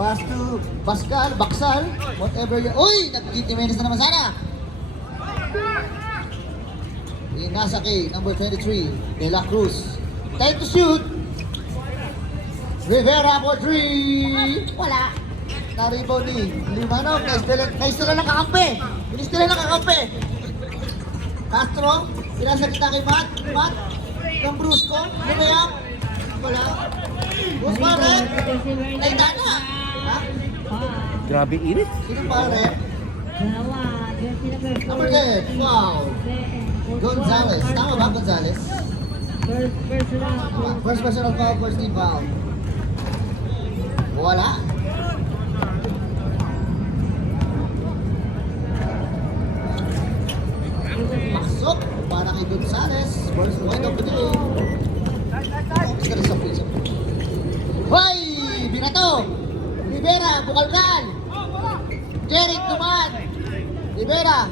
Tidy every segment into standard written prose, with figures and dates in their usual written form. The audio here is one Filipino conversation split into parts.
Pass to Pascal, Baksal, whatever you... Uy! Nag-20 na naman sana! Inasaki, number 23, De La Cruz. Time to shoot! Rivera for 3! Wala! Na-rebound ni Limanov, naistila ng kakampi! Pinistila ng kakampi! Castro, pinasakita kay Matt, ng Brusco, lumayang, wala. Guzman, red, Taytana, ha? Grabe init. Sino pa, red? Number 10, wow. Gonzales, tama ba Gonzales? First personal foul, first team foul. Wala. Pasok para kay Gonzales. First point of the day. Focus ka rin sa puso. Hoy! Binato! Rivera, Bukalkan! Jeric Duman! Rivera!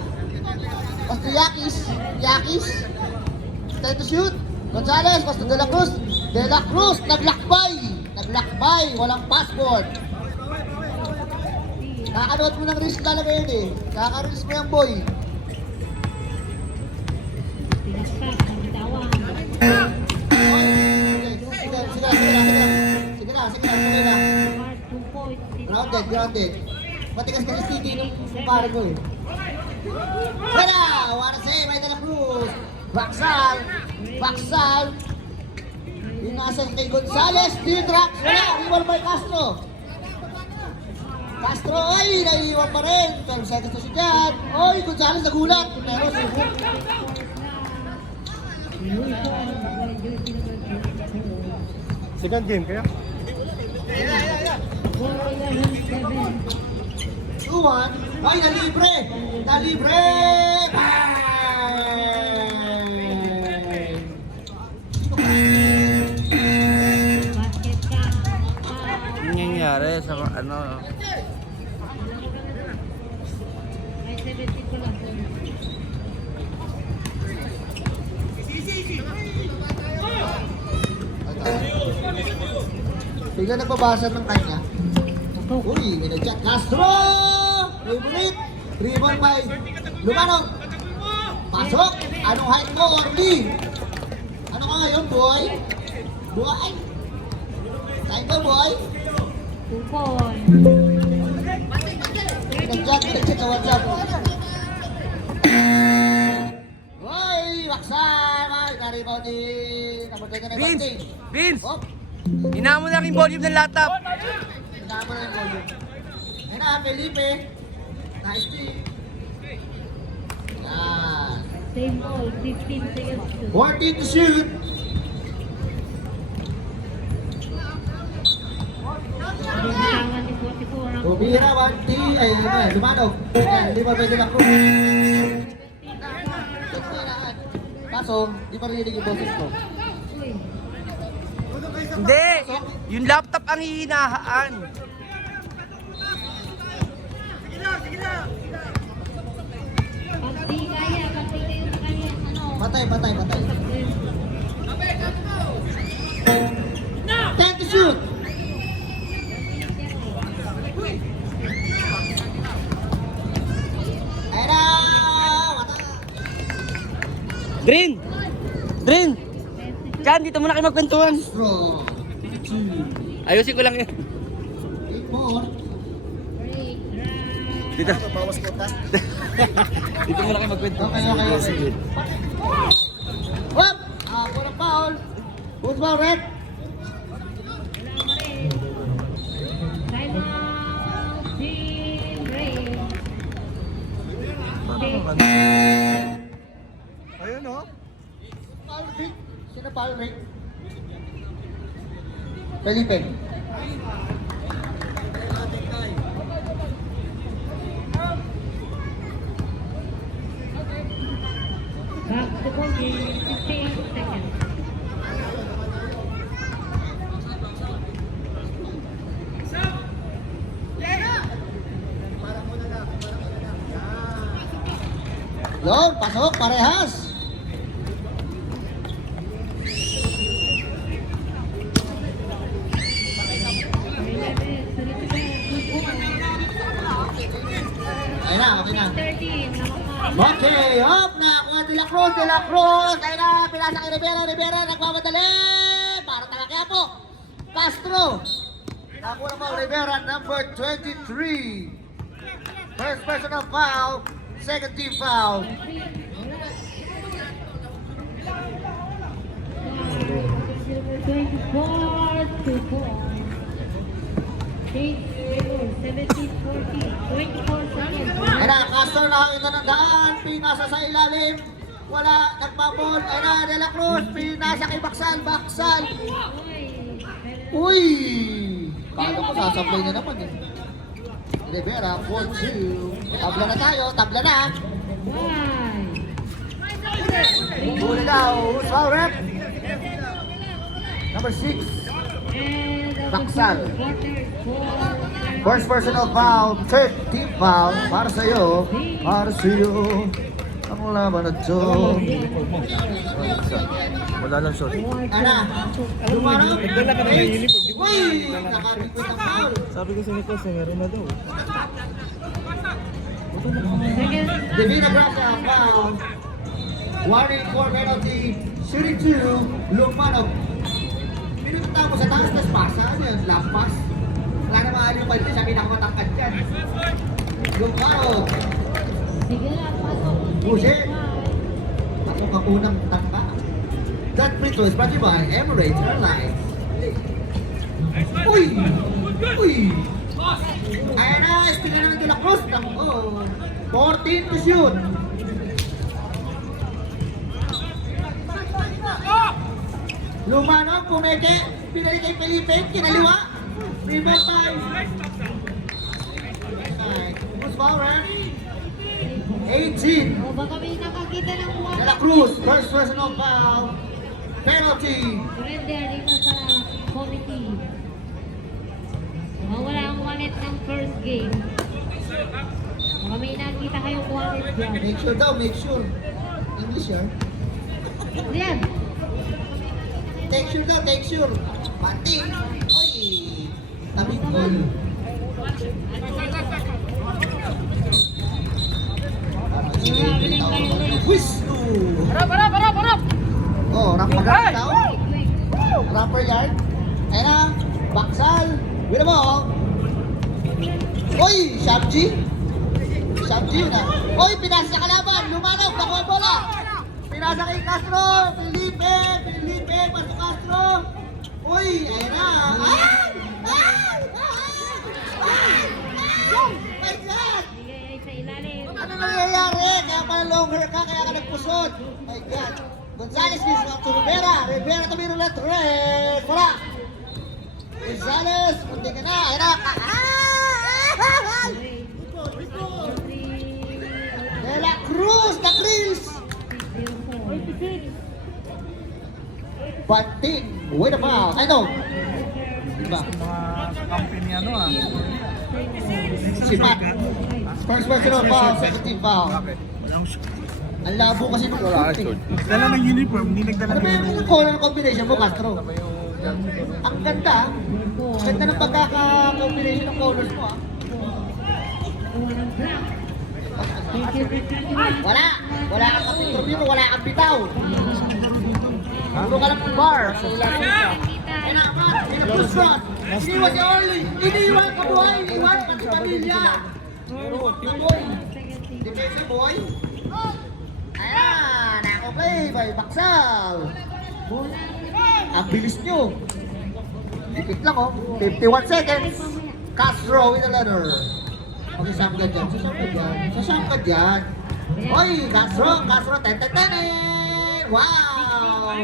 Pasto Yakis! Time to shoot! Gonzales, Pasto De La Cruz! De La Cruz! Naglakbay! Walang passport! Kakanood mo ng risk talaga yun eh. Kaka-risk mo yung boy. Sige na. Grounded. Matigas ka sa city nung pare ko eh. Wala! Wanna say, by De La Cruz. Baksal. Yung nasa kay Gonzales, D-Trax. Wala! Iwan by Castro, ay! Naiiwan pa rin. 12 seconds to shoot yan. Oy! Gonzales nagulat. Pero suko. Second game kaya? 2-1. Ay, nalibre! Yung nangyayari sa ano? Bigla nagbabasa ng kanya. Uy, may nag-chat. Castro! Favorite! Rebound by Lumanov. Pasok! Anong height mo, Orly? Ano ka ngayon, boy? Boy? Time ka, boy? 2 point. Nag-chat sa WhatsApp. Uy, Baksan! Ay, na-rebound ni... Vince! Oh, Hina mo na rin volume ng laptop. hinama na yung volume. Ayun na, Felipe. Nice team. Yan. Same ball, 15 seconds to 14 to shoot. Bibilangan ni 44 ang Bubira, 1T. Ay, Lumanov. Ayan, hindi pa pwede lang ko. Kaso, di pa rinig yung boses ko. Uy, Hindi! Yung laptop ang hihinahaan. pag di kaya yung kanya, Patay. 10 to shoot. Ayun na! Drin! Kan, dito muna kayo magkwentuhan. Bro. Ayusin ko lang yun. 8-4. break, drive. Dito. Dito muna kayo magkwentuhan. Okay. Wap! Puro foul. Who's foul, red? Time out, team break. Ayun o. Foul, Rick. Sino foul, Rick? Felipe. Back to ball game, 15 seconds. Yun, pasok, parehas. De La Cruz. Ayun na, pinasa kay Rivera. Rivera, nagmamadali. Para talaga po. Castro. Nakuha mo, Rivera, number 23. First personal foul. Second team foul. Number 24 to 4. 17-14. 24 seconds. Ayun na, Castro nakakita ng daan. Pinasa sa ilalim. Wala, nagpabol. Ayun na, De La Cruz. Pinasa kay Baksal. Baksal. Uy! Bago ko sasablay na naman eh. Rivera, 4-2. Tabla na tayo, tabla na. Huli daw, who's foul rep? Number 6. Baksal. First personal foul, third team foul. Para sa'yo, para sa'yo. Ang laban na to. Wala lang shot. Ana, lumarap. Nagdala ka na ng uniform, di ba? Uy! Nakabigod ang foul. Sabi ko sa Nicholas, meron na daw. Divina Gracia, foul. Warning for penalty. Shooting 2, Lumanov. Pinutunta mo sa taas, tas pasa. Ano yun? Last pass. Wala na mga yung siya pinakamatangkad dyan. Lumanov. Sige lang, pasok. Buset. Ako ang unang tangka. That free throw is brought to you by Emirates Airlines. Uy! Uy! Ayan na, estina naman De La Cruz. Oh, 14 to shoot. Lumanov, pumeke. Pinali kay Felipe, kinaliwa. Rebound time. Who's foul, right? 18. O baka may nakakita ng De La Cruz, first personal foul. Penalty. Surrender dito sa committee. Wala ang wallet ng first game. Baka may nakita kayong wallet dyan. Make sure daw, make sure. English yan. Yan. Take sure daw, take sure. Banting. Oy! Tabing goal. Wisto! Harap! Oh, ramper yard daw. Ramper yard. Ayun na, Baksal. Wala mo, oh. Oy, Shabji. Shabji yun ah. Oy, pinasa sa kalaban. Lumanaw, nakuha bola. Pinasa kay Castro. Felipe, pasok Castro. Uy, ayun na. Ay! My God! Bigay sa ilalim. Ano nangyayari? Kaya pala longer ka, kaya ka nagpusod. My God. Gonzales gives up to Rivera. Rivera to Mirulet. Red. Wala. Gonzales, punti ka na. Ayun na. De La Cruz, the Grills. Banting. Wait a foul. I know. Diba? Mga company ano ah. Si Matt. First personal foul, second team foul. Walang shot. Ang labo kasi nung shooting. Dala ng uniform, hindi nagdala Ano ba yung color combination mo, Castro? Ang ganda. Ang ganda ng pagkaka-combination ng colors mo, ah. Wala. Wala kang kapitro, wala kang bitaw. Puro ka lang ng bar. Ayun na, Matt. Pinapus shot. Iniwan si Orly. Iniwan ka, boy. Iniwan ka si Pamilya. Boy. Defensive boy. Ayan. Nako-play by Baksal. Ang bilis nyo. Dikit lang, oh. 51 seconds. Castro with the letter. Mag-isam ka dyan. Sasam ka dyan. Oy, Castro. 10-10. Wow.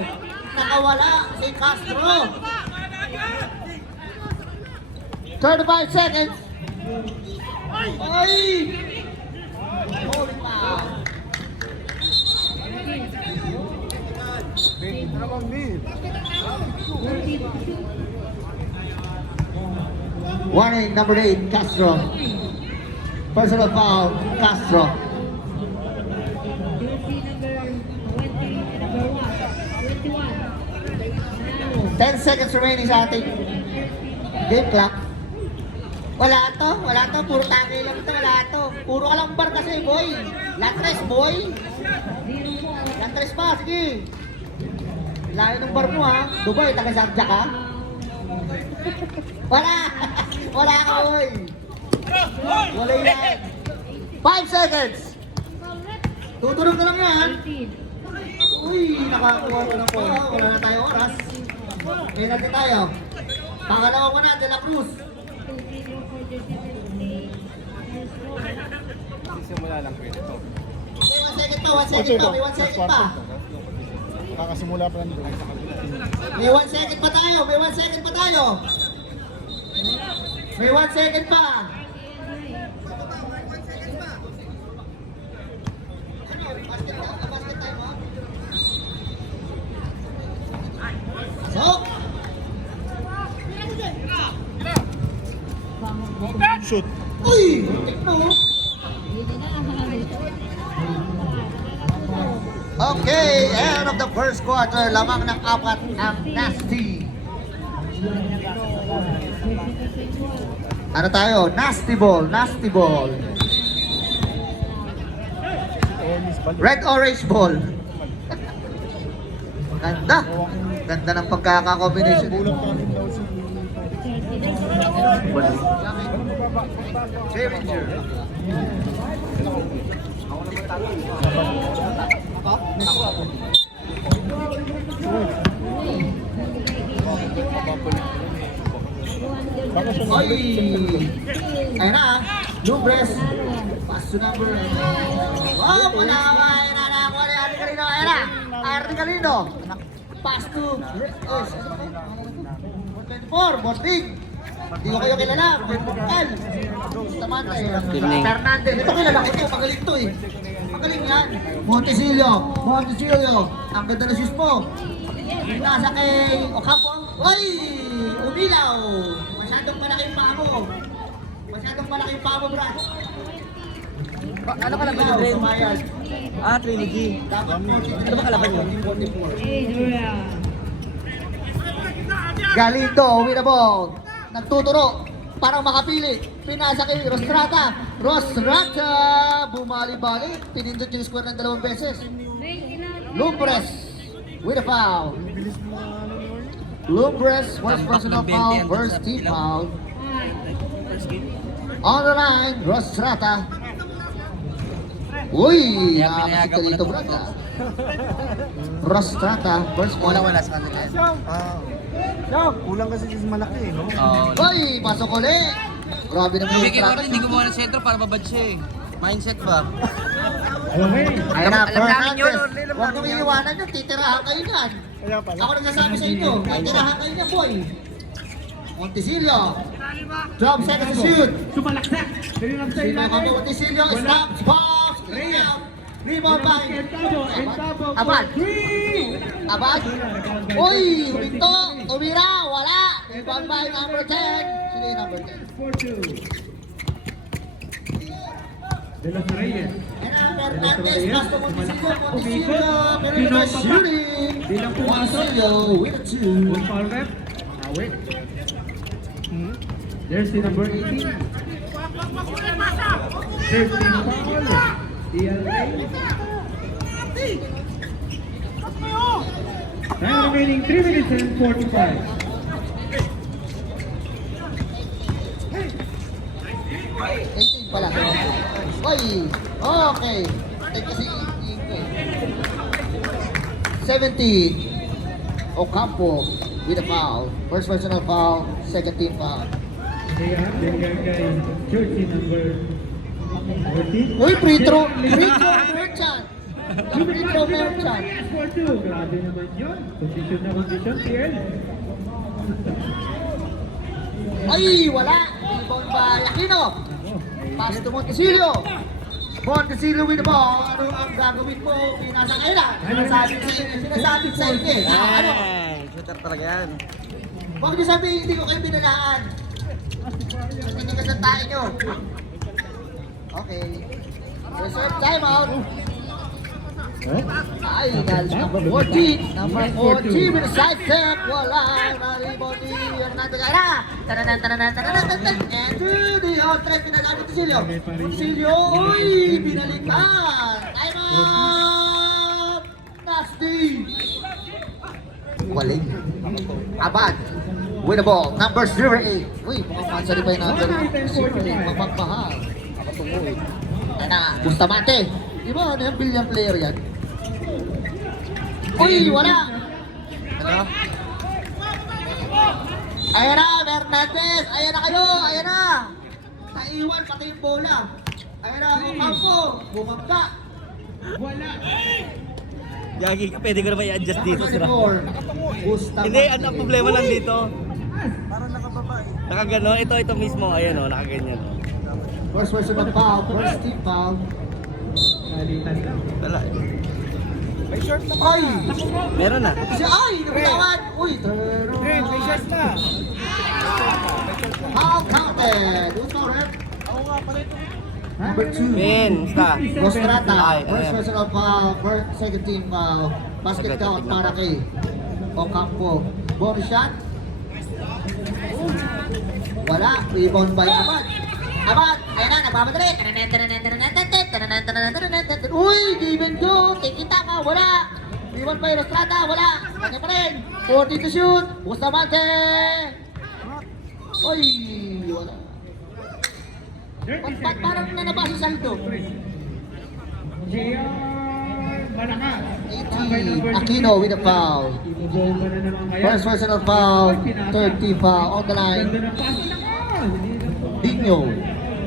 Nakawala si Castro. 35 seconds. Oy. Holy wow. Warning, number 8, Castro. Personal foul, Castro. Jersey number 20 and number 1. 21. 10 seconds remaining sa ating game clock. Wala to, puro takay lang to, wala to. Puro ka lang bar kasi, boy. Latres, boy. Latres, pa, sige. Layo ng bar mo ha. Dubai, taga-Sarja ka? Wala! Wala ka, oy! Wala yan. 5 seconds! Tutunog na lang yan. 18. Uy, nakakuha ko ng pera. Wala na tayo oras. May natin tayo. Pangalawa ko na, De La Cruz. Simula lang pwede to. May 1 second pa, 1 second pa, may 1 second pa. Kakasimula pa lang doon sa kabila. May 1 second pa tayo, may 1 second pa tayo. May 1 second pa. Basket time, ha? Sok! Shoot! Uy! Tekno! Okay, end of the first quarter. Lamang ng 4 ang Nasty. Ano tayo? Nasty ball, nasty ball. Red orange ball. Ganda. Ganda ng pagkakakombination. Challenger. Oy! Ayun na ah. Lubres. Pass to number. Oh, panawa. Ayun na. Ardi Calino. Ayun na. Ardi Calino. Pass to. 124. Bonding. Hindi ko kayo kilala. Portugal. Tamante. Fernandez. Ito kilala ko ito. Magaling to eh. Magaling yan. Montesilio. Montesilio. Ang ganda na shoes mo. Nasa kay Ocampo. Oy! Umilaw. Masyadong malaki yung paa mo. Masyadong malaki yung paa mo, Brad. Ano kalaban yung Dren? Sumayas. Trinity. Dapat Ano ba kalaban yun? Adrian. Galindo, with the ball. Nagtuturo. Parang makapili. Pinasa kay Rostrata. Rostrata. Bumali-bali. Pinindot yung square ng 2 beses. Lumbres. With a foul. Lumbres. First personal foul. First team foul. On the line. Rostrata. Uy! Nakakasita dito, Brad. Rostrata. First one. Wala sa kanila yan. Kulang kasi kasi malaki eh, no? Oo. Uy! Pasok uli! Grabe naman yung Bigay ko Rostrata. rin, hindi gumawa ng sentro para babad siya eh. Mindset ba? Ayun na, Alam namin yun, Fernandez. alam Huwag namin nung yun. iiwanan nyo, titirahan kayo yan. Kaya pala. Ako nagsasabi sa inyo, titirahan kayo niya, boy. Montesilio. 12 seconds to shoot. Sumalaksak. Ganyan sa Sino ilalim. kami Montesilio? Stop, box, rebound. Rebound by. Abad. Abad. Uy, huminto. Tumira, wala. Rebound by number 10. Sino yung number 10? 4-2. De Los Reyes. Fernandez, pass to Montesilio. Montesilio, pero ito na shooting. Bilang pumasok. Montesilio with a 2. One foul rep. Awit. Jersey number 18. 13 foul. DLA. Time remaining 3 minutes and 45. 18 pala. Oy, okay. Take kasi 17. Ocampo with a foul. First personal foul, second team foul. Kaya, Dengagay. Jersey number 14. Uy, free throw merchant. Free throw merchant. 4-2. Grabe naman yun. Condition na condition, PL. Ay, wala. Rebound by Aquino. Pass to Montesilio. Montesilio with the ball. Ano ang gagawin mo? Pinasa kayo na. Sinasabi sa inyo eh. Ano? Shooter talaga yan. Huwag niyo sabihin, hindi ko kayo binalaan. Hindi niyo kasantaan nyo. Okay. Reserve timeout. Ay, dahil sa number 14. Number 14 with a side step. Wala. Na-rebound ni Hernando Gaira. Tananan. And to the on-track. Pinagamit ni Silio. Silio. Uy, binalikan. Timeout. Nasty! Waling. Abad. Win the ball. Number 08. Uy, mukhang mansari pa yung number 08. Mapagmahal. Ayan na, Bustamante. Di ba, ano yung billion player yan? Uy, wala! Ano? Ayan na, Fernandez! Ayan na kayo! Ayan na! Naiwan pati yung bola. Ayan na, Ocampo! Bumangga! Wala. Gagi ka, pwede ko na ba i-adjust dito, sira? Bustamante. Hindi, ang problema lang dito. Nakagano, ito mismo, ayan o, nakaganyan. First personal foul, first team foul. Kalitan lang. Wala. Ay! Meron na. Kasi ay! Nabitawan! Uy! May shot na! Foul counted! Who's foul, ref? Number 2. Men, basta. Rostrata, Ay, first ayan. personal foul, first second team foul. Basket count para kay Ocampo. Bonus shot. Wala. Rebound by Abad. Abad! Ayan na, nagmamadali. Uy! Give and go! Kikita ka! Wala! Rebound by Rostrata! Wala! Kanya pa rin! 40 to shoot! Bustamante! Uy! Wala. Ba't parang nanabasa sa saldo? JR Malakas. 18. Aquino with a foul. Ibubomba na naman kaya. First personal foul, third team foul on the line. Ganda ng pass naman. Dino.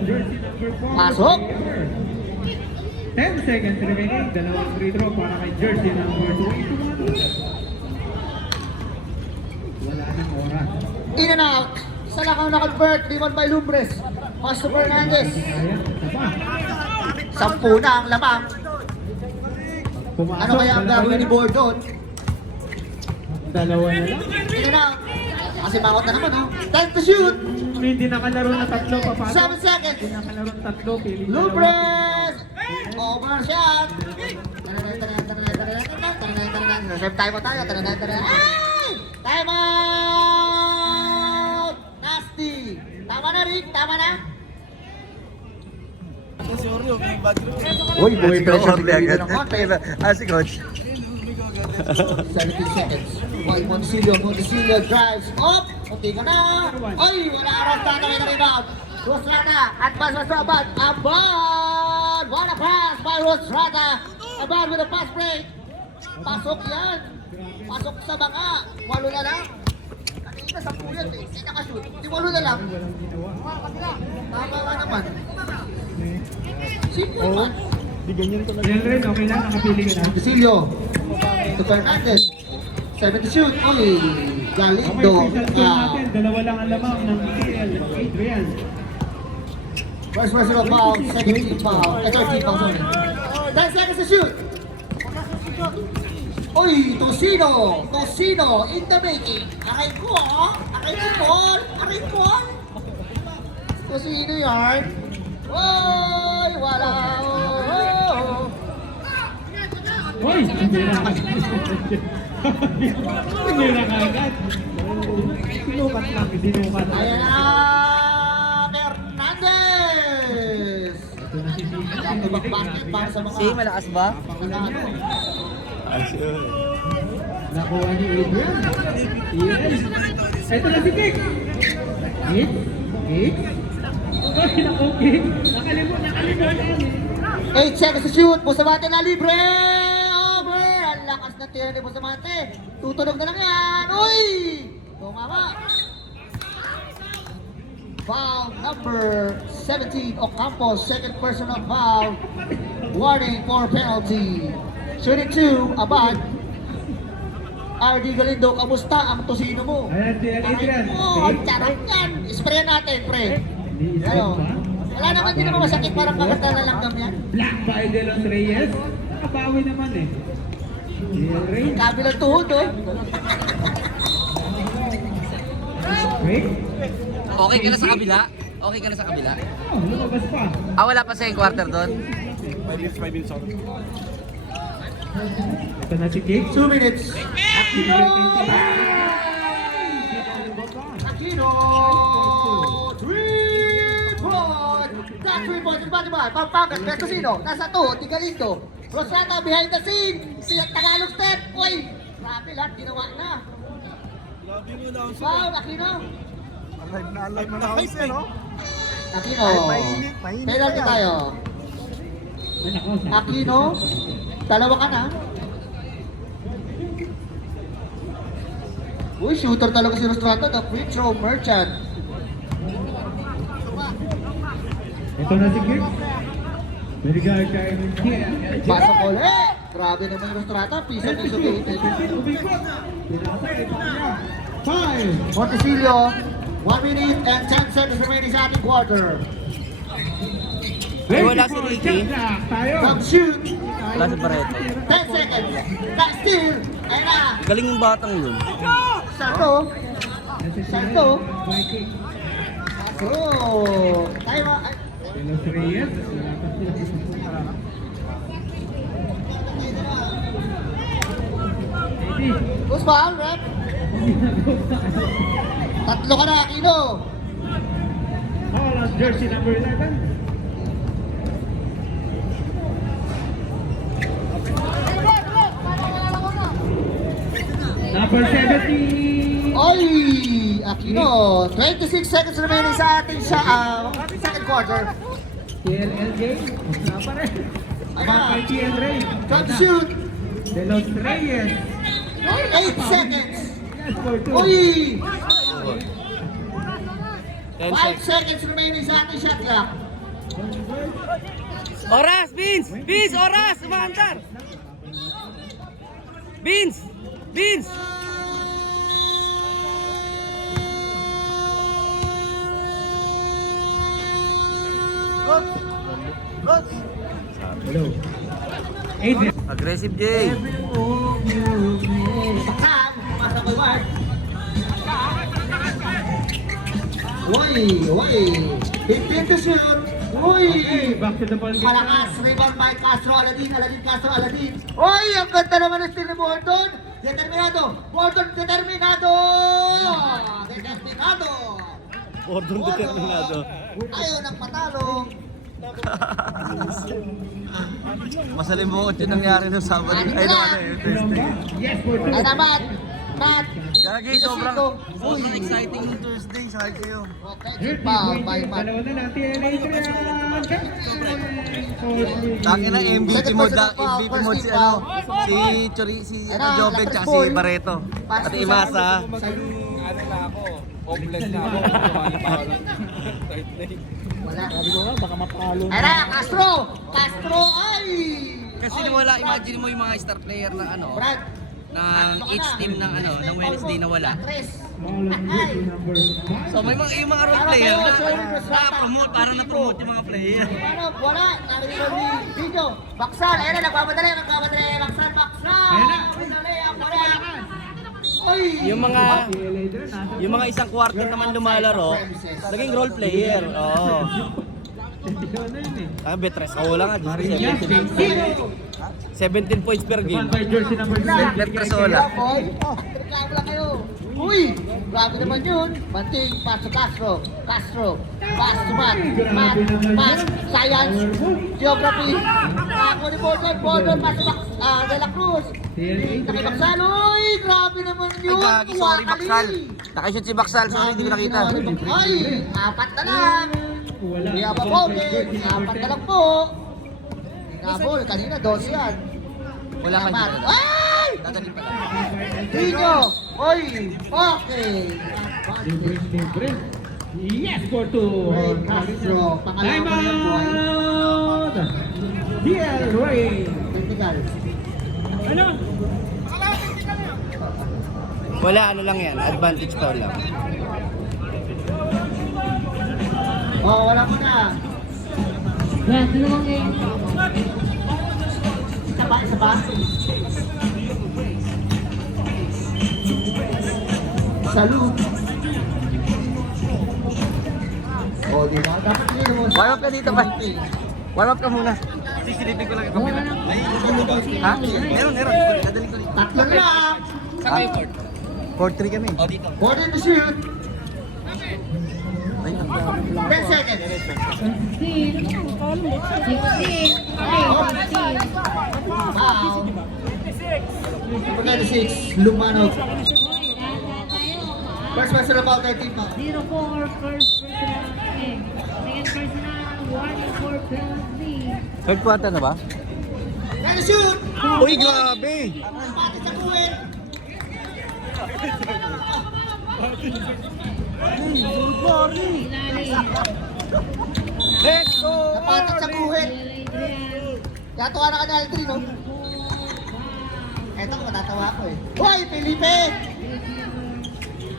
Jersey number 4. Pasok. 10 seconds remaining. Dalawang free throw para kay jersey number 2. Wala nang oras. In and out. Sa lakaw na convert. Rebound by Lumbres. Pass to Fernandez. Kaya, isa pa. 10 na ang lamang. Pumasok, Ano kaya ang gagawin ni Bordon? Dalawa na lang. In and out. Kasi makot na naman, oh. Time to shoot. Hindi nakalaro na tatlo papasok. 7 seconds. Hindi nakalaro na tatlo. Piling Lumbres. Overshot. Reserve time mo tayo. Ay! Time out! Nasty. Tama na, Rick. Tama na. Uy, buhay pressure bigyan ng konti. Si coach. 17 seconds. White Montesilio drives up. Kunti ka na. Ay, wala arang tata kayo na rebound. Rostrata. Advance was Abad. Abad! What a pass by Rostrata. Abad with a pass break. Pasok yan. Pasok sa banga. 8 na lang. Kanina 10 yan eh. Hindi nakashoot. Di 8 na lang. Tama ka naman. Simple man. Yan rin, okay lang. Nakapili ka na. Montesilio. To Fernandez. 7 to shoot. Uy, Okay, Galindo. official score natin. Dalawa lang ang lamang ng PL. Adrian. First personal foul, second team foul. 13 foul, sorry. 10 seconds to shoot. Uy, Tosino. Tosino in the making. Aray ko, aray ko, Paul. Aray ko. Tosino yan. Uy, wala. Oh. Hoy! Tumira ka. Tumira ka agad. Sinukat lang, sinukat. Ayan na, Fernandez. Ito na si Sisi. Ang basket para sa mga... Si, malakas ba? Nakuha ni Adrian. Yes. Ito na si Kik. Kik? Kik? Ay, naku-Kik. Nakalimot yan. 8 seconds to shoot. Bustamante na libre. Over. Ang lakas na tira ni Bustamante. Tutunog na lang yan. Uy! Tumama. Foul number 17. Ocampo. Second personal foul. Warning for penalty. Shooting 2. Abad. RD Galindo. Kamusta ang tosino mo? Ayan si Adrian. Oh, ang charot yan. Spray natin, pre. Hindi isa Ano? pa. Wala naman din naman masakit. Parang kakata na lang kami yan. Black by De Los Reyes. Nakabawi naman eh. Real Rey. Kabilang tuhod, oh. Rey? Okay ka na sa kabila? Okay ka na sa kabila? Oh, lumabas pa. Ah, wala pa sa quarter doon? Ito na si Kik. 2 minutes. Aquino! Aquino! 3 point! That 3 points is body by Pampagas, Pescasino. Nasa 2, Tigalindo. Rosata behind the scene. Si Tagalog step. Uy, grabe lahat ginawa na. Foul, Aquino. Alive na announcer, no? Aquino. Ay, mainit Penalty yan. tayo. Aquino, dalawa ka na. Uy, shooter talaga si Rostrata, the free throw merchant. Ito na si Kirk. Binigay kay Pasok ulit. Grabe naman yung Rostrata, piso-piso titin. Five. Montesilio, 1 minute and 10 seconds remaining sa ating quarter. Ay, wala si Ricky. Tayo. Come shoot, Wala si Barreto. 10 seconds. That steal, ayun na. Galing yung batang yun. Salto. Salto. So, tayo mga... De Los Reyes. Who's foul, rep? Tatlo ka na, Aquino. All on jersey number 11. Number 70. Oy, Aquino. 26 seconds remaining sa ating second quarter. TLLJ. Wala pa rin. Ayun na. Kay TL Ray. Come shoot. De Los Reyes. 8 seconds. Yes, for two. Uy! 10 5 seconds. seconds remaining sa ating shot clock. Oras, Vince! Vince, oras! Umaandar! Vince! Vince! Hello. 8. Aggressive, Jay! Sam, pasa ko Mark. Uy, uy. 15 to shoot. Uy! Back to the ball game. Malakas, rebound by Castro, Aladin, Castro, Aladin. Uy, ang ganda naman ng steal ni Bolton. Determinado. Bolton, determinado. Determinado. Ordon determinado. Ayaw ng patalo. Masalimuot yung nangyari ng Sabado. Ay, no, ano eh, Thursday. Yes, for two. Ay naman. Matt. Gagi, sobrang exciting yung Thursday. Sakay kayo. Okay, pa, by Matt. Dalawa na lang, TLA. Tangin na MVP mo si ano, si Chori, si Joven, tsaka si Barreto. At Imasa. Wala. Ay na, Castro! Castro, ay! Kasi wala, imagine mo yung mga star player na ano, Brad, ng each team ng ano, ng Wednesday na wala. Tres. So may mga yung mga role player na promote, parang na-promote yung mga player. Ano, wala. Narinig ni Video. Baksan, ayun na, nagmamadali. Baksan. Ayun na. Madali, ako na. Ay! Yung mga isang quarter naman lumalaro, naging role player. Oo. Ah, betres ako lang ah. 17 points per game. Petrasola. Boy, reklamo lang kayo. Uy, grabe naman yun. Banting, pass to Castro. Pass to Matt. Matt, science, geography. Ako ni Bolton, pass to De La Cruz. Nakibaksal, uy, grabe naman yun. Ay, gagi, sorry Baksal. Nakishoot si Baksal, sorry, hindi ko nakita. Ay, 4 na lang. Hindi pa po, 4 na lang po. Nabol, kanina 12 yan. Wala ka Matt. dito. Ay! Dadalhin pa. Dino! Oy! Okay! Yes, for two. Ray Castro. Time Pangalawa na yan, boy. out. DL Ray. Technical. Wala, ano lang yan, advantage foul lang. Oh, wala mo na. Yan, dalawang game. Isa ba? Salud. Oh, di ba? Dapat yun mo. Warm up ka dito ba? Warm up ka muna. Sisilipin ko lang yung kapila. Ha? Meron. Dadalhin ko lang. Tatlo na lang. Saan kayo court? Court 3 kami. O dito. 40 to shoot. Ay, ang 10 seconds. 16. 16. Foul. Number 96, Lumanog. Hoy, dahan-dahan tayo. First personal foul, 13 foul. 0-4, first personal. Second personal, warning for penalty. Third quarter na ba? Gotta shoot! Uy, grabe! Pati sa kuwit! Ilalim. Let's go! Napatak sa kuwit! Adrian. Natuwa na ka na L3, no? Eto, matatawa ko eh. Hoy, Felipe!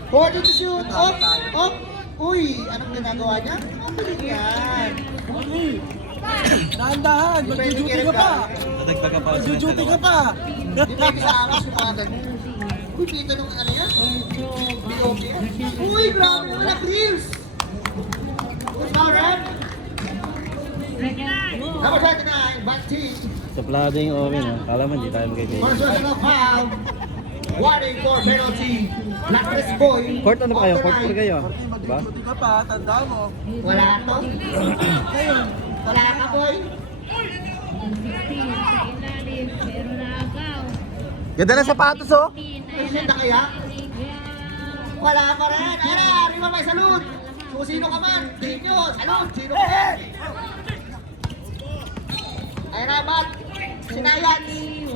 40 to shoot! Op! Op! Uy, anong ginagawa niya? Ang galing yan! Dahan-dahan! Mag-duty ka pa! Natagpag ka pa. Mag-duty ka pa! Di pwede sa angas yung mga ganun. Uy, dito nung ano yan? BOP yan. Uy, grabe naman na Clears! Uy, Mauran! Number 29, Banti. Suplado yung Owen, ha? Kala mo, hindi tayo magkaibigan. First personal foul. Warning for penalty. Blacklist boy. Court ano pa kayo? Court pa kayo? Diba? Mag-duty ka pa, tanda mo. Wala to. Wala ka, boy. 16 sa ilalim, pero naagaw. Ganda na sapatos, oh! 15, Ayun na kaya? Wala pa rin. Ayun na, di ba may salute? Kung sino ka man, team nyo. Salute, sino ka man? Ayun na, Matt. Sinayat. Ayun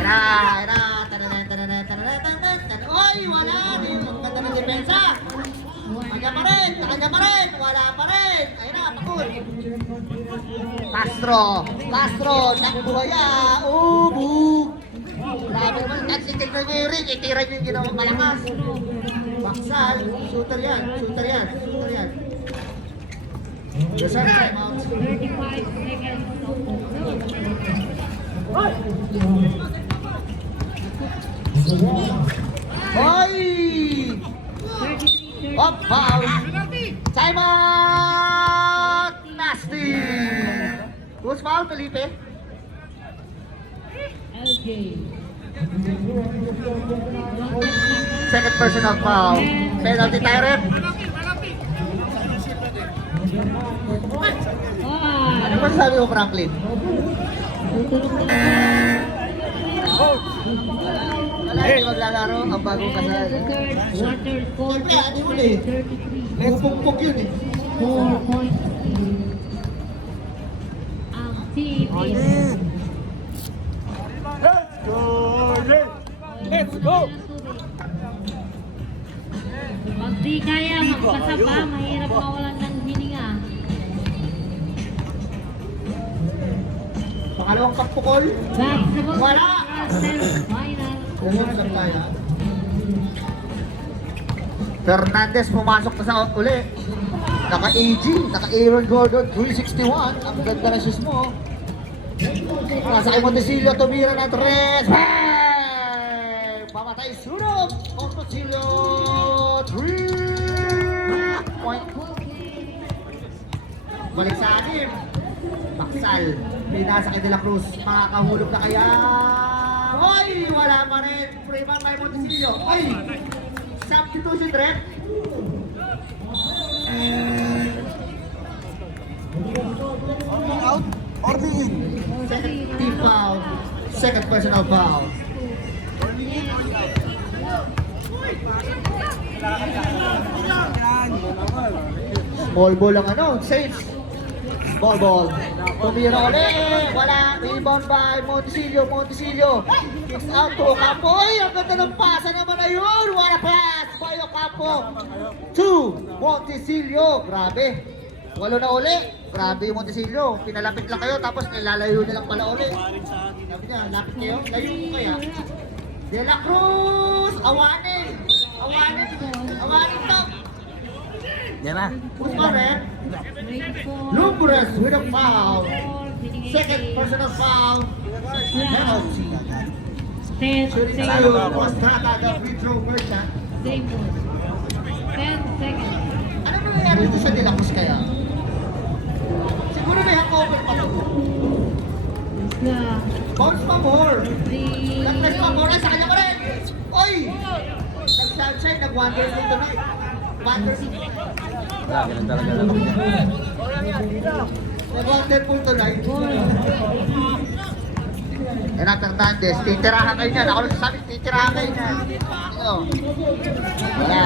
na, ayun na. Tananan, tananan, tananan, tananan. Oy, wala. Ang ganda ng depensa. Kanya pa rin, kanya pa rin. Wala pa rin. Ayun na, pakul. Castro, Castro, nagbuhaya. Ubu. Grabe naman, at si Tignan niyo yung ring, itira niyo yung ginawang malakas. Baksal, shooter yan, shooter yan, shooter yan. Reserve time out. 35 seconds. Hoy! 33, Up, foul! Time out! Nasty! Who's foul, Felipe? LJ. Second personal foul. Penalty tayo rin. Ano ba sabi mo, Franklin? Wala, hindi maglalaro ang bagong kasal. Water score Siyempre, adi mo eh. 33. Pupukpuk yun eh. 4 points. Ang team is Let's go! pag di kaya magpasaba, mahirap mawalan ng hininga. Pangalawang kampukol. Basketball Wala! final. Umuusap tayo. Fernandez pumasok na sa uli. Naka-AG, naka-Aaron Gordon, 361. Ang ganda na shoes mo. Nasa kay Montesillo, tumira na 3. Bang! Pamatay, sunod! Montesillo, 3 point. Balik sa anim. Baksal. Pinasa kay De La Cruz. Makakahulog na kaya. Hoy! Wala pa rin. Premang kay Montesillo. Ay! Substitution rin. Out or the in? Second team foul. Second personal foul. Small ball ang ano, Saints. Ball. Tumira ulit. Wala. Rebound by Montesillo. Montesillo. Kicks out to Ocampo. Ay, ang ganda ng pasa naman na yun. What a pass by Ocampo. 2. Montesillo. Grabe. 8 na uli. Grabe yung Montesillo. Pinalapit lang kayo tapos nilalayo na lang pala uli. Sabi niya, lapit kayo. Layo ko kaya. De La Cruz. Awanin. Awanin to. Yan na. Who's my red? Wait for Lumbres with a foul. binigay Second kay personal foul. Penalty. 10 Shooting seconds. tayo. Postrada, the free throw merchant. Same goal. 10 seconds. Ano nangyayari dito sa De La Cruz kaya? Siguro may hangover pa to. Na Bounce pa more. 3. Nag-press pa more. Sa kanya pa rin. Oy! Nag-sunshine. wonder din tonight. Wonder. Wala, ganun talaga lang. Wonderful tonight. Renan Fernandez, titirahan kayo niyan. Ako nagsasabi, titirahan kayo niyan. Ano? Wala.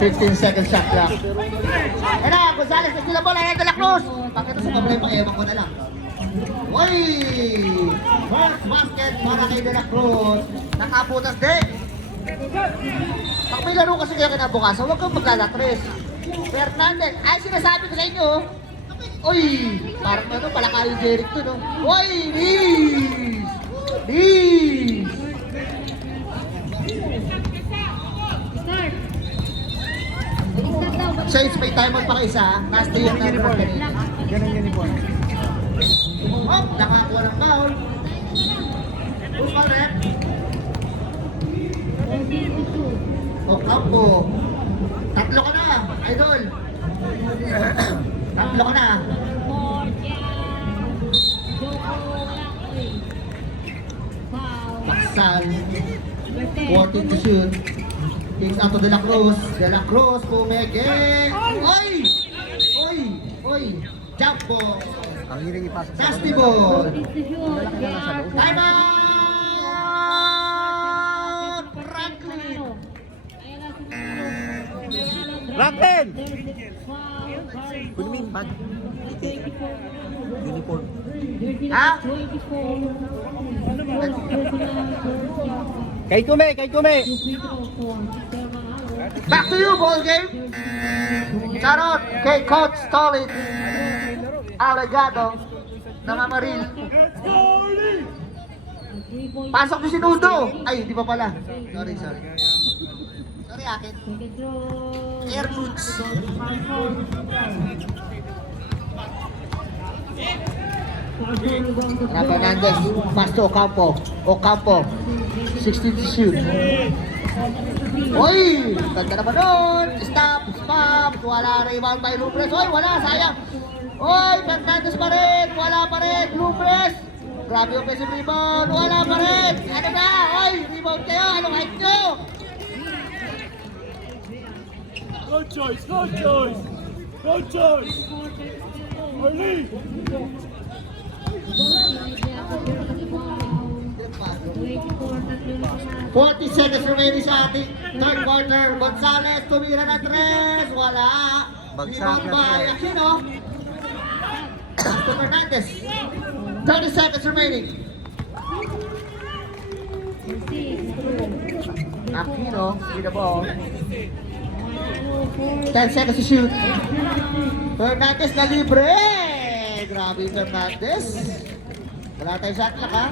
15 seconds shot clock. Renan, Gonzales, nagkila bola, Renan de la Cruz. Bakit ito sa kamay pa, ewan ko na lang. Uy! First basket para kay de la Cruz. Nakaputas din. Pag may laro kasi kayo kinabukasan, huwag kang maglalatres. Fernandez, ay sinasabi ko sa inyo, uy, parang ano, palaka yung Jeric to, no? Uy, Liz! Liz! Start. Start daw. Shades, may timer pa kayo isa, last day yung timer kanina. Yan ang uniform. Hop, nakakuha ng foul. Who's correct? 14-2. O, Campo. Tatlo ka na, idol. Tatlo ka na. Paksal. 14 to shoot. Kings out to De La Cruz. De La Cruz, pumeke. Oy! Oy! Oy! Jump ball. Ang hiling ipasok sa Nasty ball. Time Time out! Franklin. Franklin! Kunin mo yung bag. Uniform. Ha? Kay Kume, kay Kume! Back to you, ball game. Charot kay Coach Stolit. Alegado. Namamaril. Pasok ni Sinudo. Ay, hindi pa pala. Sorry. Sorry, akin. Air Lutz. Fernandez. Pass to Ocampo. Ocampo. 16 to shoot. Oy! Ganda naman nun! Stop! Wala rebound by Lupres. Oy! Wala! Sayang! Oy! Fernandez pa rin! Wala pa rin! Lupres! Grabe yung offensive rebound! Wala pa rin! Ano na? Oy! Rebound kayo! Anong height nyo? No choice, no choice, no choice. Early. 40 seconds remaining sa ating third quarter. Gonzales tumira ng tres. Wala. Bagsak Rebound na by tres. Aquino. To Fernandez. 30 seconds remaining. Aquino with the ball. 10 seconds to shoot. Fernandez na libre. Grabe yung Fernandez. Wala tayong shot clock, ha?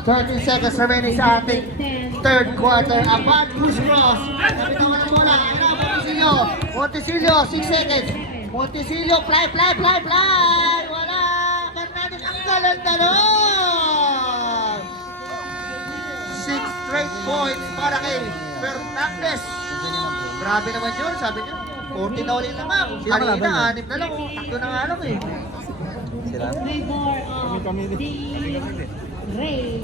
13 seconds remaining sa ating third quarter. Abad, Cruz Cross. Napitawan ng bola. Ano, Montesillo. Montesillo, 6 seconds. Montesillo, fly. Wala. Fernandez, ang galanda nun. 6 straight points para kay Fernandez. Grabe naman yun, sabi niyo. 40 na ulit naman. Kanina, 6 na lang. Takto na nga lang eh. Sila. Kami. Ray.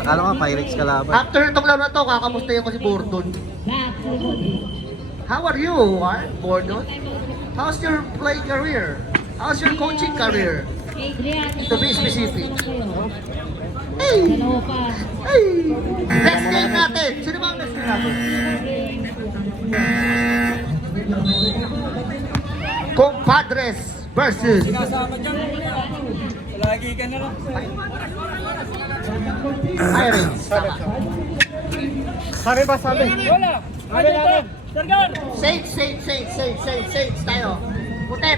Akala ko Pirates kalaban. After itong laro na to, kakamustahin ko si Bordon. How are you, Bordon? How's your play career? How's your coaching career? To be specific. Hey! Hey! Next game natin. Sino ba ang next game natin? Compadres versus Lagi ka na lang. Pirates. Tama. Sabi ba sabi? Wala. Ano to? Sargan. Saints tayo. Puti.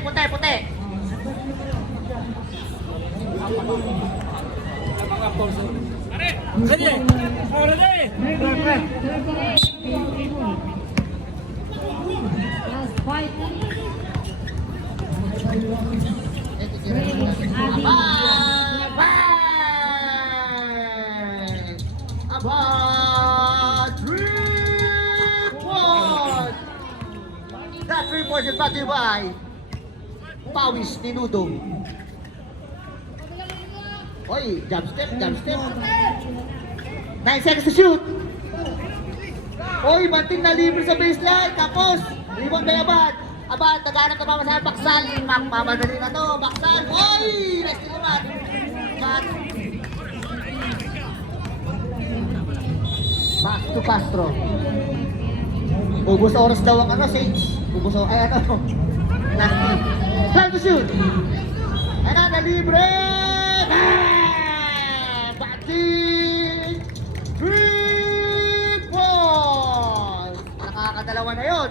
Ready. Ready. Last 5 minutes. Abad 3-point! That 3-point is brought to you by Pawis Ninudo. Oy, jump step. 9 seconds to shoot. Oy, banting na libre sa baseline. Tapos, rebound kay Abad. Abad, naghanap na pa sa Baksan. Mamadali na to. Baksan. Oy! Nice din naman. Abad. Back to Castro. Ubus oras daw ang ano, Saints. Ubus oras. Ay, ano. Last game. Time to shoot. Ay na, libre. Batting. 3 points. Nakakadalawa na yun.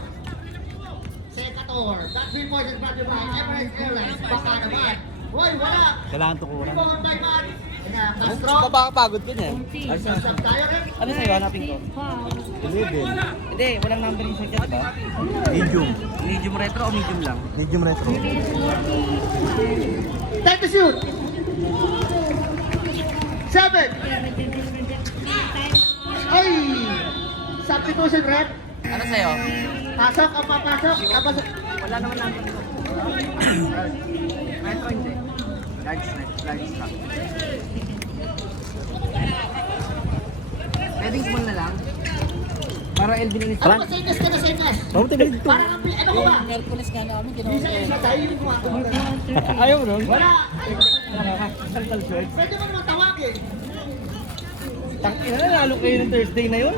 Secator. That 3 points is brought to you by Emirates Airlines. Baka naman. Hoy, wala. Kailangan tukuran. Rebound by Man. Castro. Mabakapagod ka niyan. Sub tayo rin. Ano sa'yo? Hanapin ko. 11. Hindi, walang numbering sa dyan, diba? Medium. Medium retro o medium lang? Medium retro. Time to shoot. 7. Ay! Substitution red. Ano sa'yo? Pasok ang papasok. Tapos, Wala naman numbering. Retro hindi. Large lang. Pwedeng small na lang. Para LB na nito. ano ba, Sekas ka na Sekas? Bakit tayo dito? Parang ang ano ko ba? Merkulis nga namin, Isa tayo yung kumakamuta. Ayaw mo nun? Wala. Saltal shorts. Pwede mo naman tawagin. Tangina na, lalo kayo ng Thursday na yun.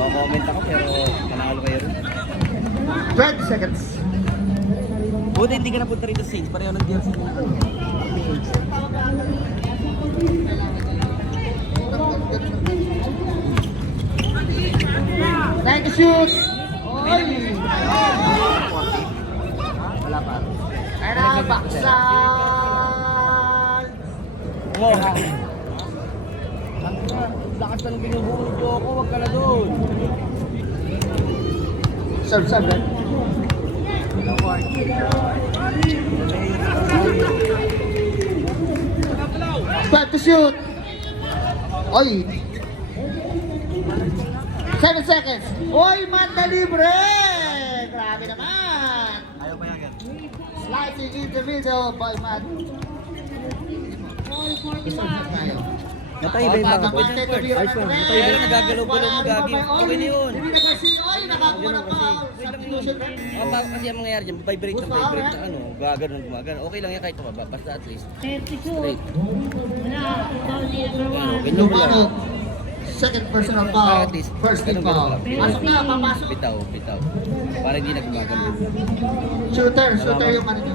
Comment ako pero panalo kayo rin. 20 seconds. Buti hindi ka napunta rito sa Saints, pareho ng DLC ko na. Time to shoot. Oy! Wala pa. Ay na, baksan. Wow. Lakas na ng binubuo ko, wag ka na doon. Serve, right? Time to shoot. Oy! 7 seconds. Oy, Manda libre! Grabe naman. Ayaw pa yan. Slicing in the middle by Matt. Iserve tayo. Natay ba yung mga boy? Kapante to be Ayos lang, natay ba yung nagagalaw-galaw mo, Gagi? Okay na yun. Hindi na kasi, oy, nakakuha ng foul. Substitution red. Kasi ang mangyayari dyan, vibrate ng vibrate na ano, gagano ng gumagano. Okay lang yan kahit tumaba, basta at least. 32. Straight. Wala. Foul ni number 1. Ganyan mo lang. Lumano. Second personal foul. At least, First team ganun foul. lang. Pasok na, papasok. Bitaw. Para hindi na gumagano. Shooter yung ano nyo.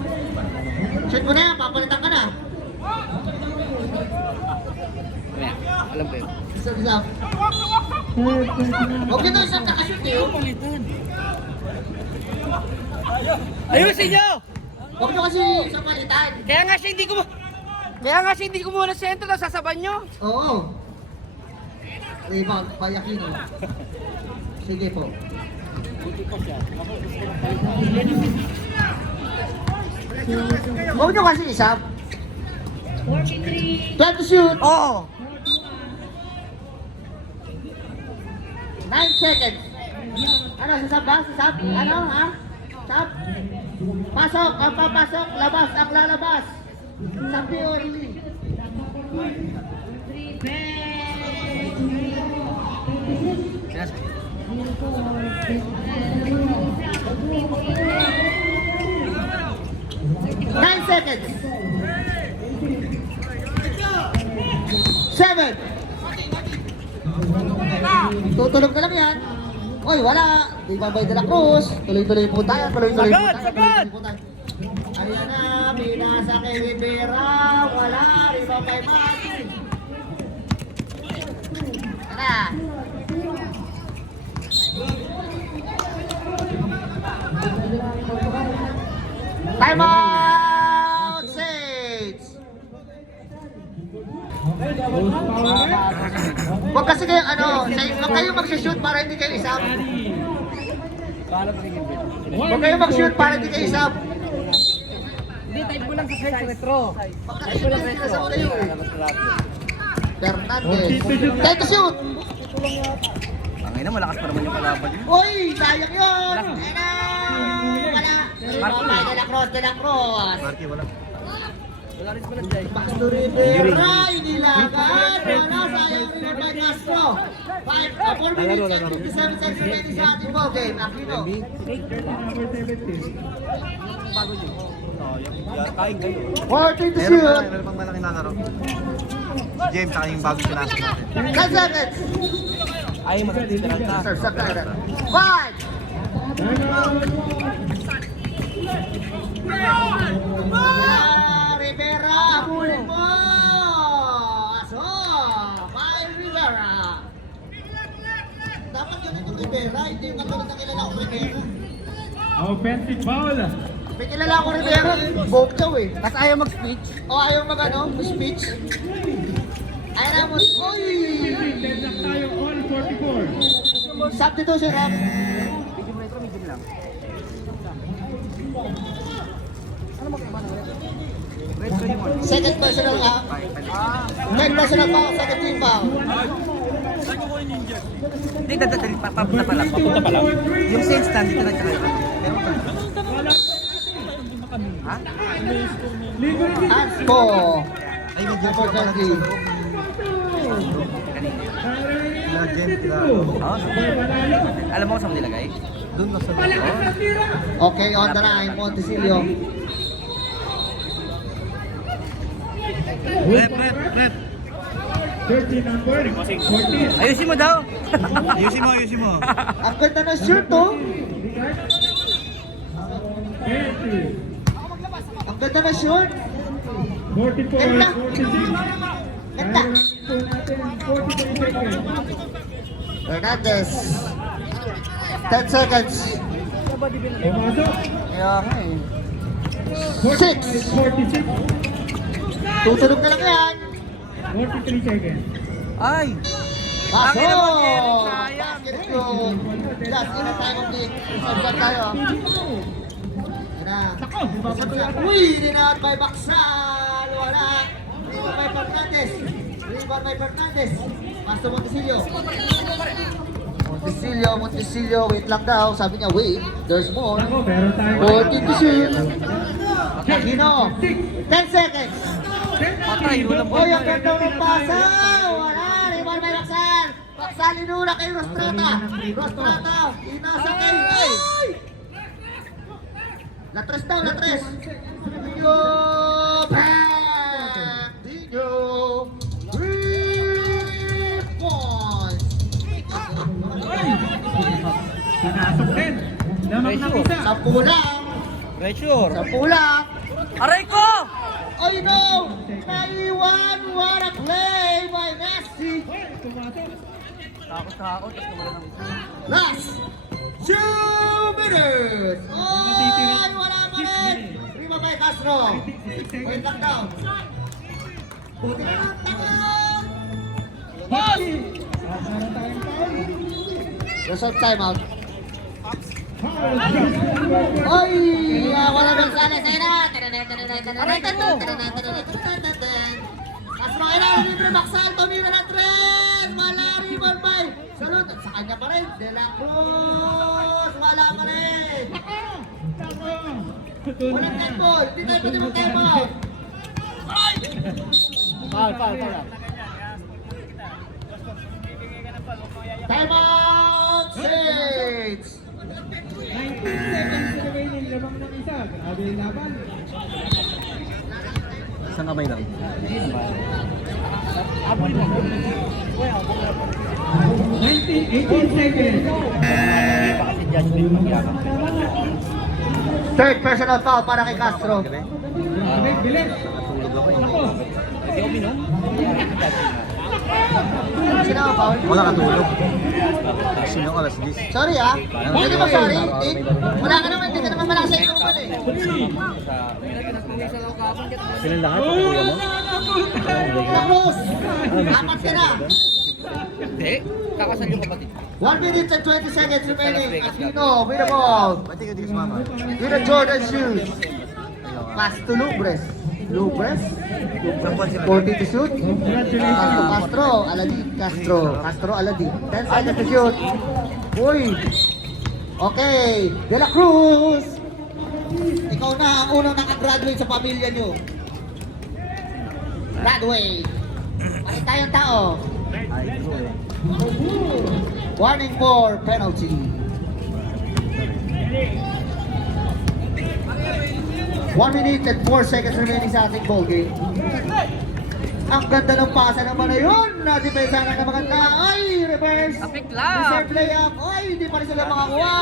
Shoot mo na yan, papalitan ka na. Kaya, alam ko yun. Serve up. Okay na, isang nakashoot eh. oh. Ayusin nyo! Huwag nyo kasi isang palitan. Kaya nga siya hindi ko muna sentro na sasaban nyo. Oo. Rebound, Bayakino. Sige po. Huwag nyo kasi isang. 43. Time to shoot. Oo! 9 seconds. Ano, sasab ba? Sasab? Ano, ha? Sab? Pasok, ang papasok, labas, ang lalabas. Sabi o really. 9 seconds. 7. Tutulog na lang yan. Oy, wala. Di ba De La Cruz? Tuloy-tuloy po tayo. Tuloy-tuloy po tayo. Tuloy-tuloy po tayo. Ayan na, pinasa kay Rivera. Wala. Rebound kay Mati. Ayan na. Time out! Saints! Huwag kasi kayo, huwag kayo mag-shoot para hindi kayo isab. Huwag kayo mag-shoot para hindi kayo isab. Hindi, type ko lang sa search retro. Huwag na kayo sinasab kayo eh. Fernandez. Time to shoot! Ang ina, malakas pa naman yung kalaban yun. Uy! Sayang yun! Ayan na! Wala! De La Cruz, De La Cruz! Marky, wala. Pass to Rivera, inilagan. Wala, sayang rebound by Castro. 4 minutes and 57 seconds remaining sa ating ball game. Aquino. Number 17. 14 to Meron shoot. pang malaki na laro. Si James, saka yung bago pinasok natin. 10 seconds. Ay, magtitira na. Serve, serve tayo. 5. Rivera, habulin mo! Aso! Kyle Rivera! Dapat yun itong Rivera, hindi yung katulad na kilala ko Rivera. Offensive foul. May kilala ko Rivera, boke daw eh. Tapos ayaw mag-speech. O ayaw mag-ano, speech. Ayaw na mo, uy! Dead lock tayo, all 44. Substitution ha? Second personal ha? Third personal foul, second team foul. Hindi, dadali pa pala. Papunta pala. Yung sales stand dito na tsaka. Ha? Asco! Ay, medyo Number 20. Legend ka. Oo. Alam mo kung saan mo nilagay? Doon na sa Okay, on the line, Montesilio. Rep. 13 number 14. Ayusin mo daw. Ayusin mo. Ang ganda ng shirt oh! 20. Ang ganda ng shirt! 44, Ganda. 46. Ganda! Ito natin, 43 seconds. Hernandez. 10 seconds. Pumasok. Kaya nga eh. 46. Tutunog na lang yan. 43 seconds. Ay! Paso! Ang ina mo, Jerry, sayang. Basket shoot. Last in the time of the subject tayo. Yan na. Uy! Dinaat by Baksal. Wala. Rebound by Fernandez. Rebound by Fernandez. Pass to Montesilio. Montesilio. Wait lang daw. Sabi niya, wait. There's more. Ako, meron tayo. 14 to shoot. Aquino. 10 seconds. Patay, walang Uy, ang ganda ng pasa! Wala! Rebound by Baksal! Baksal inuna kay Rostrata! Rostrata! Inasa kay... Ay! Latres daw, latres! Dino! Bang! Dino! 3 points! Pinasok din. Lamang ng isa. 10 lang! Pressure. 10 lang! Aray ko! Oh, you know! Naiwan! What a play by Messi! Pumasok. Takot, tapos nawala ng isa. Last 2 minutes! Oy! Wala pa rin! Rima by Castro! Wait lang daw! Buti na lang! Tangan! Boss! Meron tayong foul. Result timeout. Foul shot. Oy! Wala Gonzales! Ayun na! Castro, ayun na! Libre Baksal! Tumira ng 3! Wala! Rebound by Salud! Sa kanya pa rin! De La Cruz! Wala pa rin! Walang tempo! Hindi tayo pwede mag-tempo! Timeout! 6! 19 seconds remaining. Lamang ng isa. Grabe yung laban. Isang kamay lang. 18 seconds. Third personal foul para kay Castro. Grabe, bilis. Ako. Hindi ako minom. Sino ang foul? Wala katulog. Sino ka alas 10? Sorry ah. Hindi ba sorry? Wala ka naman, hindi ka naman malasa yung naman eh. Silang lahat, kuya mo? Tapos, apat ka na. Hindi. Kakasal yung kapatid. 1 minute and 20 seconds remaining. Aquino, with the ball. Pati ka dito sumama. With the Jordan shoes. Pass to Lubres. Lubres. 40 to shoot. Pass to Castro. Aladin. Castro Aladin. 10 seconds to shoot. Uy. Okay. De La Cruz. Ikaw na ang unang nakagraduate sa pamilya nyo. Radway. Ay tayong tao. Ay, true eh. Warning for penalty. One minute and 4 seconds remaining sa ating ball game. Ang ganda ng pasa naman na yun. Na-depensa na maganda. Ay, reverse. Kapit lang. Reserve layup. Ay, hindi pa rin sila makakuha.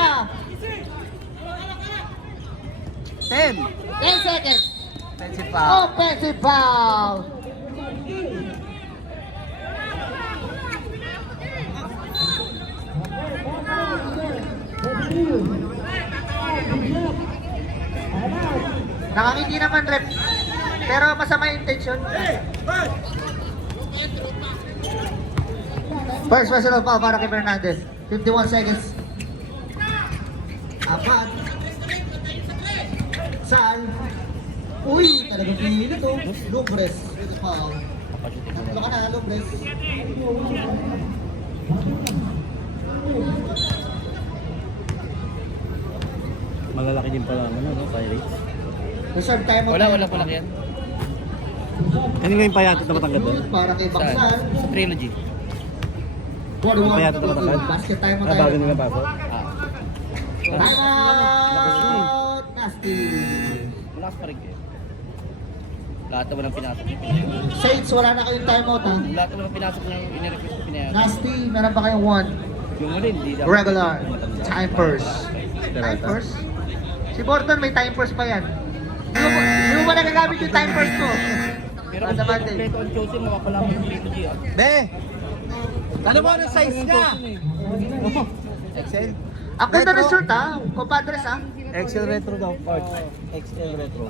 10. 10 seconds. Offensive foul. Offensive foul. Nakangiti naman rep. Pero masama yung intention. First personal foul para kay Fernandez. 51 seconds. Apat. Sal. Uy, talagang pilit to. Lubres. Ito foul. Tatlo ka na, Lubres. Malalaki din pala ano, no? Pirates. Reserve time mo. Wala pa lang yan. Ano nga yung payatot na matanggal doon? Para kay Baksan. Trilogy. 41. Payatot na matanggal? Basket time mo Ah, bago tayo. nila pasok? Time out! Nasty. Last pa rin kayo. Lahat naman ang pinasok. Saints, wala na kayong time out ha. Lahat naman ang pinasok ng inirequest ko pinayari. Nasty, meron pa kayong 1. Yung huli, hindi dapat. Regular. Time first. Time first? Si Borton may time first pa yan. Hindi mo ba nagagamit yung time first mo? Pero Sa kung Monday. kompleto ang chosen, makapala mo ng trilogy ah. Be! Ano mo ang size niya? XL? Ang ganda ng shirt ha. Compadres ha. XL Retro daw, parts. XL Retro.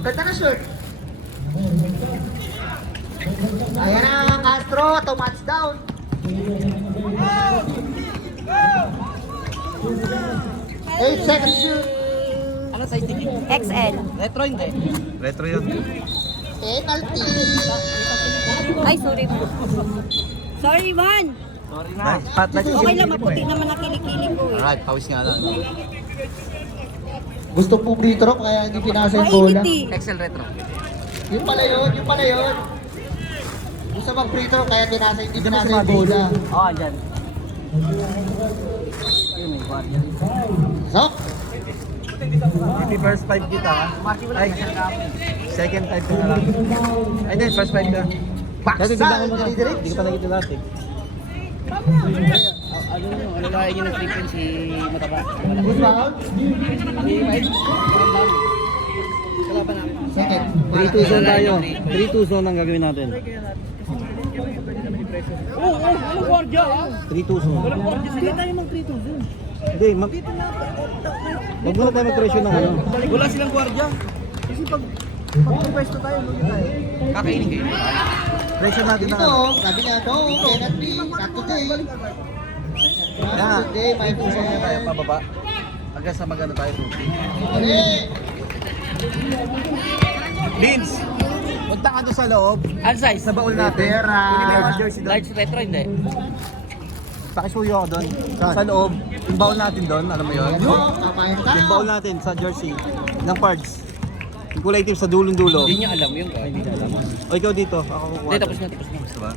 Ganda ng shirt. Ayan na Castro. 2 months down. 8 seconds shoot. Ano size ticket? XL. Retro hindi. Retro yun. Penalty. Ay, sorry po. Sorry, man. Sorry na. Nice. Pat, nice. Okay lang, maputi naman ang kilikili ko eh. Alright, pawis nga lang. Gusto pong free throw kaya hindi pinasa yung bola. Mainit eh. XL Retro. Yung pala yun, yung pala yun. Gusto mag free throw kaya hindi pinasa yung bola. Oo, andyan. Ayun, may guardia. So, Hindi first 5 kita ha? Ay, second 5 ka na lang. Ay, hindi, first 5 ka. Kasi baksa, hindi dinidiretso. ka pa nakita dati. Ano lahi niyo ng frequency mataba? Good foul. Kalaban namin. Second. 3-2 zone tayo. 3-2 zone ang gagawin natin. Oo, walang guardia. 3-2 zone. Walang guardia sila. Hindi tayo mag 3-2 zone. Hindi, wag muna tayo mag-pressure ng ano. Wala silang guardia. Kasi pag pwesto tayo, lugi tayo. Kakainin kayo. Pressure natin na Dito, ano. sabi niya, no, cannot be, not today. Not today, my Tayo friend. pababa. Hanggang sa magano tayo. Mali. Vince! Punta ka doon sa loob. Ano size? Sa baul natin. Rivera. Kunin mo yung jersey doon. Large retro hindi. Pakisuyo ako doon. Sa loob. Yung baul natin doon, alam mo yun? Ano? Kapain Yung baul tao. natin sa jersey ng parts. Yung kulay team sa dulong-dulo. Hindi niya alam yung guardia. O ikaw dito, ako kukuha. Hindi, tapos na. Gusto ba?